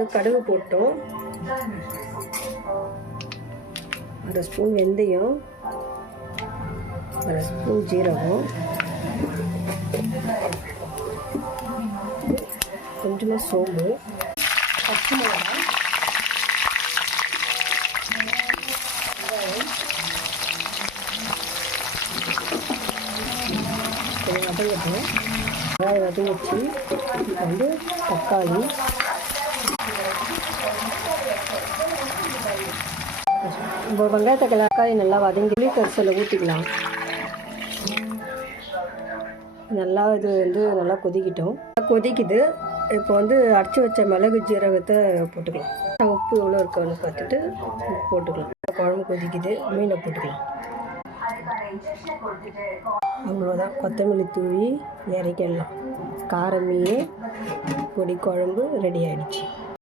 வந்து கடுகு போட்டோம், 1 ஸ்பூன் வெந்தயம், 1 ஸ்பூன் ஜீரகம், கொஞ்சமாக சோம்பு, பச்சை மிளகாய், வதங்கட்டும். வெங்காயம் வதங்கிச்சு. இப்போ வந்து தக்காளி, இப்போ தக்காளி நல்லா வதங்கி புளி கரைசலை ஊற்றிக்கலாம். நல்லா இது வந்து நல்லா கொதிக்குது. இப்போ வந்து அரைச்சி வச்ச மிளகு ஜீரகத்தை போட்டுக்கலாம். உப்பு எவ்வளோ இருக்குன்னு பார்த்துட்டு போட்டுக்கலாம். குழம்பு கொதிக்குது, மீனை போட்டுக்கலாம். அவ்வளோதான், கொத்தமல்லி தூவி இறக்கிடலாம். கார மீன் பொடி குழம்பு ரெடி ஆகிடுச்சு.